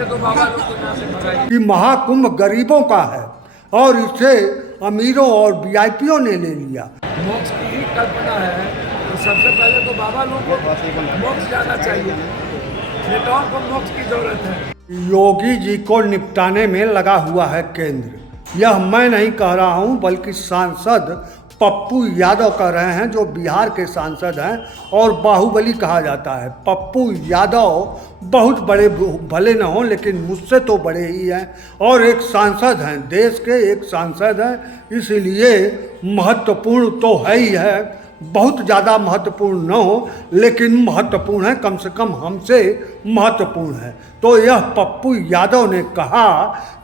कि महाकुंभ गरीबों का है और इसे अमीरों और वीआईपीओं ने ले लिया। मोक्ष की ही कल्पना है तो सबसे पहले तो बाबा लोगों को मोक्ष जाना चाहिए, नेताओं को मोक्ष की जरूरत है। योगी जी को निपटाने में लगा हुआ है केंद्र। यह मैं नहीं कह रहा हूं बल्कि सांसद पप्पू यादव कह रहे हैं, जो बिहार के सांसद हैं और बाहुबली कहा जाता है। पप्पू यादव बहुत बड़े भले न हों लेकिन मुझसे तो बड़े ही हैं और एक सांसद हैं, देश के एक सांसद हैं, इसलिए महत्वपूर्ण तो है ही है। बहुत ज़्यादा महत्वपूर्ण न हो लेकिन महत्वपूर्ण है, कम से कम हमसे महत्वपूर्ण है। तो यह पप्पू यादव ने कहा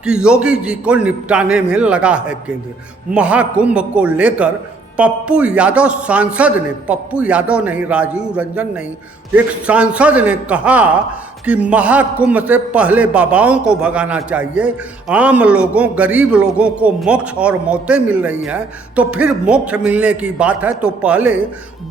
कि योगी जी को निपटाने में लगा है केंद्र। महाकुंभ को लेकर पप्पू यादव सांसद ने, पप्पू यादव नहीं, राजीव रंजन नहीं, एक सांसद ने कहा कि महाकुंभ से पहले बाबाओं को भगाना चाहिए। आम लोगों, गरीब लोगों को मोक्ष और मौतें मिल रही हैं, तो फिर मोक्ष मिलने की बात है तो पहले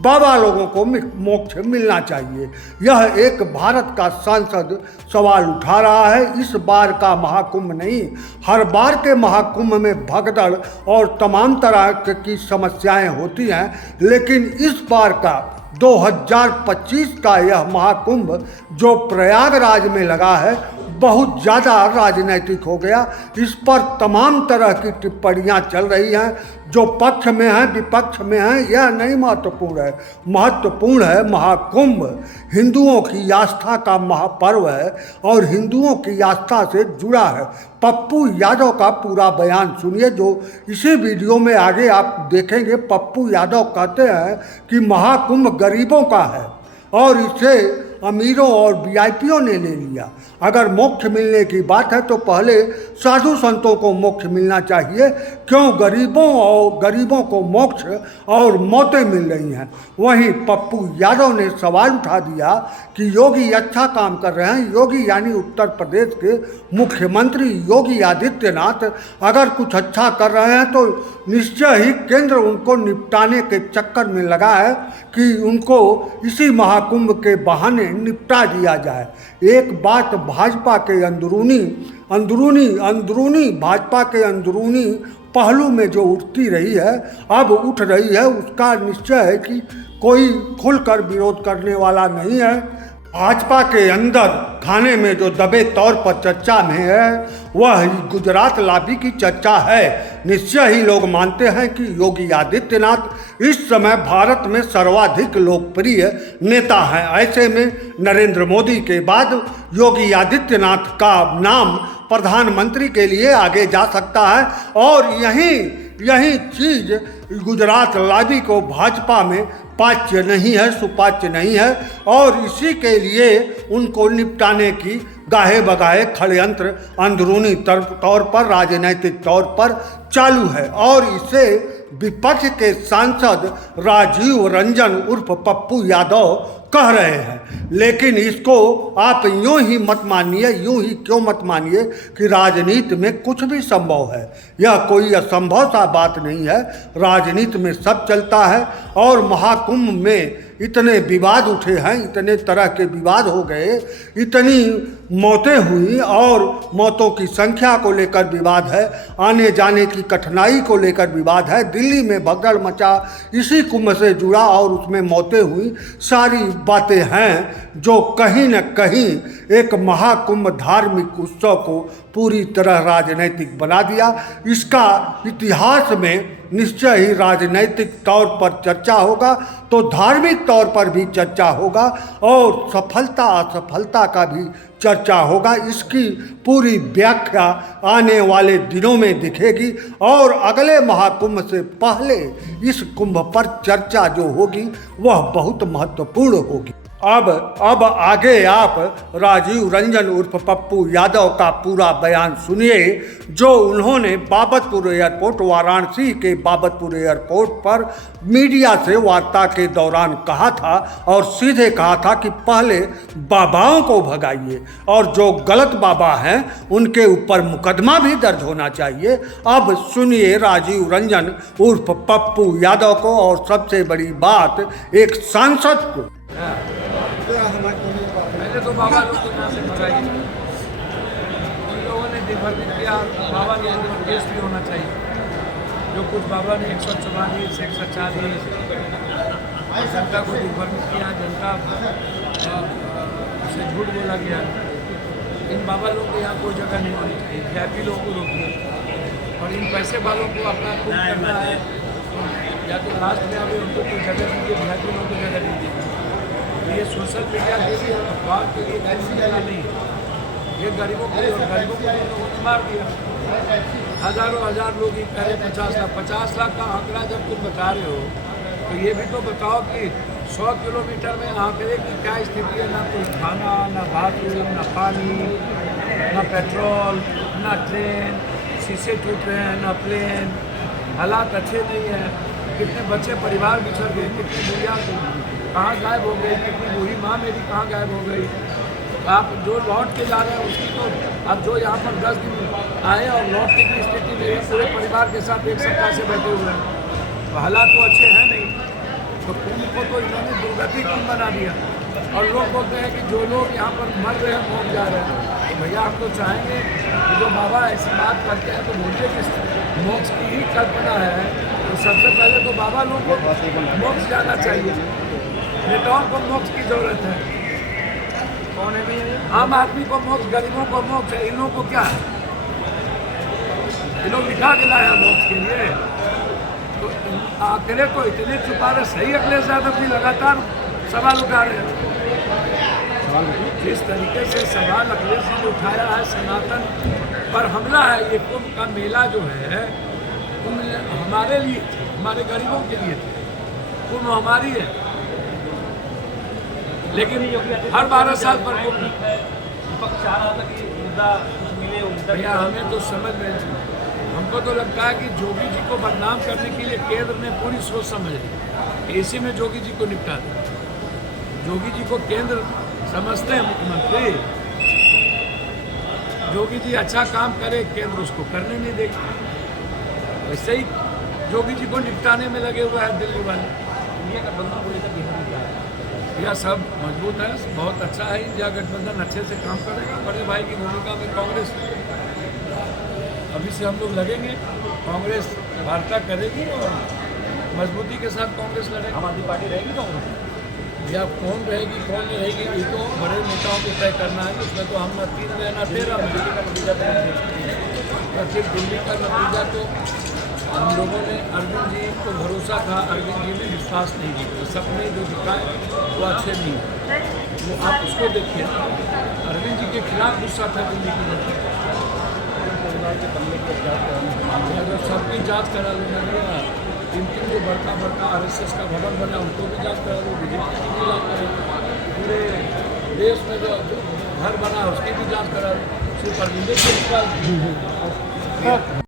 बाबा लोगों को मोक्ष मिलना चाहिए। यह एक भारत का सांसद सवाल उठा रहा है। इस बार का महाकुंभ नहीं, हर बार के महाकुंभ में भगदड़ और तमाम तरह की समस्याएं होती हैं, लेकिन इस बार का 2025 का यह महाकुंभ जो प्रयागराज में लगा है बहुत ज़्यादा राजनैतिक हो गया। इस पर तमाम तरह की टिप्पणियां चल रही हैं, जो पक्ष में हैं विपक्ष में हैं, यह नहीं महत्वपूर्ण है। महत्वपूर्ण है महाकुंभ हिंदुओं की आस्था का महापर्व है और हिंदुओं की आस्था से जुड़ा है। पप्पू यादव का पूरा बयान सुनिए, जो इसी वीडियो में आगे आप देखेंगे। पप्पू यादव कहते हैं कि महाकुंभ गरीबों का है और इसे अमीरों और वीआईपीओं ने ले लिया। अगर मोक्ष मिलने की बात है तो पहले साधु संतों को मोक्ष मिलना चाहिए, क्यों गरीबों को मोक्ष और मौतें मिल रही हैं। वहीं पप्पू यादव ने सवाल उठा दिया कि योगी अच्छा काम कर रहे हैं। योगी यानी उत्तर प्रदेश के मुख्यमंत्री योगी आदित्यनाथ अगर कुछ अच्छा कर रहे हैं तो निश्चय ही केंद्र उनको निपटाने के चक्कर में लगा है कि उनको इसी महाकुंभ के बहाने निपटा दिया जाए। एक बात भाजपा के अंदरूनी भाजपा के अंदरूनी पहलू में जो उठती रही है, अब उठ रही है, उसका निश्चय है कि कोई खुलकर विरोध करने वाला नहीं है। भाजपा के अंदर खाने में जो दबे तौर पर चर्चा में है वह गुजरात लॉबी की चर्चा है। निश्चय ही लोग मानते हैं कि योगी आदित्यनाथ इस समय भारत में सर्वाधिक लोकप्रिय नेता हैं। ऐसे में नरेंद्र मोदी के बाद योगी आदित्यनाथ का नाम प्रधानमंत्री के लिए आगे जा सकता है और यही चीज गुजरात लॉबी को भाजपा में पाच्य नहीं है, सुपाच्य नहीं है और इसी के लिए उनको निपटाने की गाहे बगाहे षड्यंत्र अंदरूनी तौर पर, राजनीतिक तौर पर चालू है और इसे विपक्ष के सांसद राजीव रंजन उर्फ पप्पू यादव कह रहे हैं। लेकिन इसको आप यूं ही मत मानिए, यूं ही क्यों मत मानिए कि राजनीति में कुछ भी संभव है। यह कोई असंभव सा बात नहीं है, राजनीति में सब चलता है और महाकुंभ में इतने विवाद उठे हैं, इतने तरह के विवाद हो गए, इतनी मौतें हुई और मौतों की संख्या को लेकर विवाद है, आने जाने की कठिनाई को लेकर विवाद है। दिल्ली में भगदड़ मचा इसी कुंभ से जुड़ा और उसमें मौतें हुई, सारी बातें हैं जो कहीं न कहीं एक महाकुंभ धार्मिक उत्सव को पूरी तरह राजनैतिक बना दिया। इसका इतिहास में निश्चय ही राजनैतिक तौर पर चर्चा होगा तो धार्मिक तौर पर भी चर्चा होगा और सफलता असफलता का भी चर्चा होगा। इसकी पूरी व्याख्या आने वाले दिनों में दिखेगी और अगले महाकुंभ से पहले इस कुंभ पर चर्चा जो होगी वह बहुत महत्वपूर्ण होगी। अब आगे आप राजीव रंजन उर्फ पप्पू यादव का पूरा बयान सुनिए, जो उन्होंने बाबतपुर एयरपोर्ट, वाराणसी के बाबतपुर एयरपोर्ट पर मीडिया से वार्ता के दौरान कहा था और सीधे कहा था कि पहले बाबाओं को भगाइए और जो गलत बाबा हैं उनके ऊपर मुकदमा भी दर्ज होना चाहिए। अब सुनिए राजीव रंजन उर्फ पप्पू यादव को और सबसे बड़ी बात एक सांसद को। पहले तो बाबा लोग को यहाँ से भगाइए। डिफॉर्मिट किया, बाबा लोगों पर केस भी होना चाहिए। जो कुछ बाबा ने 144, 140 जनता को डिफॉर्मिट किया, जनता से झूठ बोला गया। इन बाबा लोगों को यहाँ कोई जगह नहीं होनी चाहिए। वीआईपी लोगों को रोकिए और इन पैसे वालों को अपना खुद करना है, या तो लास्ट में अभी उनको कोई जगह दीजिए, वीआईपी लोगों को जगह दीजिए। ये सोशल मीडिया के लिए अखबार के लिए ऐसी जगह नहीं है। ये गरीबों के लिए, और गरीबों को लोगों ने मार दिया। हज़ारों हज़ार लोग ही कह रहे 50 लाख का आंकड़ा जब तुम बता रहे हो, तो ये भी तो बताओ कि 100 किलोमीटर में आंकड़े की क्या स्थिति है। ना कोई खाना, ना बाथरूम, ना पानी, ना पेट्रोल, ना ट्रेन, शीशे टूट रहे हैं, ना प्लेन, हालात अच्छे नहीं हैं। कितने बच्चे परिवार बिछड़ गए, कितनी बुढ़िया कहाँ गायब हो गई, कितनी बूढ़ी माँ मेरी कहाँ गायब हो गई। आप जो लौट के जा रहे हैं उसकी तो, अब जो यहाँ पर 10 दिन आए और लौटने की स्थिति में पूरे परिवार के साथ एक सप्ताह से बैठे हुए हैं, तो हालात तो अच्छे हैं नहीं। तो कुंभ को तो इन्होंने दुर्गति कुंभ बना दिया। और लोग बोलते हैं कि जो लोग यहाँ पर मर रहे हैं, मर जा रहे हैं। तो भैया आप तो चाहेंगे कि जो बाबा ऐसी बात करते हैं तो बोलते कि मोक्ष की ही कल्पना है, तो सबसे पहले तो बाबा लोगों को मोक्ष जाना चाहिए। नेताओं को मोक्ष की जरूरत है। कौन है भैया? आम आदमी को मोक्ष, गरीबों को मोक्ष है। इन लोगों को क्या है? ये लोग निकाल के लाए हैं मोक्ष के लिए। तो आंकड़े तो इतने छुपा रहे, सही अखिलेश यादव जी लगातार सवाल उठा रहे हैं। जिस तरीके से सवाल अखिलेश जी ने उठाया है, सनातन पर हमला है। ये कुंभ का मेला जो है कुंभ हमारे लिए, हमारे गरीबों के लिए कुंभ हमारी है, लेकिन हर 12 साल पर कुंभ। विपक्ष चाह रहा था कि मुद्दा कुछ मिले, भैया हमें तो समझ में, हमको तो लगता है कि जोगी जी को बदनाम करने के लिए केंद्र ने पूरी सोच समझ ली। इसी में जोगी जी को निपटा दिया। जोगी जी को केंद्र समझते हैं मुख्यमंत्री। जोगी जी अच्छा काम करे, केंद्र उसको करने नहीं देगा। वैसे ही जोगी जी को निपटाने में लगे हुए हैं दिल्ली वाले। इंडिया गठबंधन को लेकर बिहार में क्या है? यह सब मजबूत है, बहुत अच्छा है। इंडिया गठबंधन अच्छे से काम करेगा। बड़े भाई की भूमिका में कांग्रेस, अभी से हम लोग लगेंगे। कांग्रेस वार्ता करेगी और मजबूती के साथ कांग्रेस लड़ेगी। आम आदमी पार्टी रहेगी कांग्रेस? या कौन रहेगी कौन नहीं रहेगी, ये तो बड़े नेताओं को तय करना है। उसमें तो हम न 3 में न 13 में। दिल्ली का नतीजा फिर दिल्ली का नतीजा तो हम लोगों ने, अरविंद जी को भरोसा था, अरविंद जी ने विश्वास नहीं दिया। सपने जो दिखाए वो अच्छे नहीं है। वो आप उसको देखिए, अरविंद जी के खिलाफ गुस्सा था दिल्ली की जनता। अगर सबकी जांच करा लेना, इन जो बड़का बड़का RSS का भवन बना उनको भी जांच करा लो, बीजेपी की भी जांच करा लो, पूरे देश में जो घर बना उसकी भी जांच करा लो। सिर्फ अरविंद की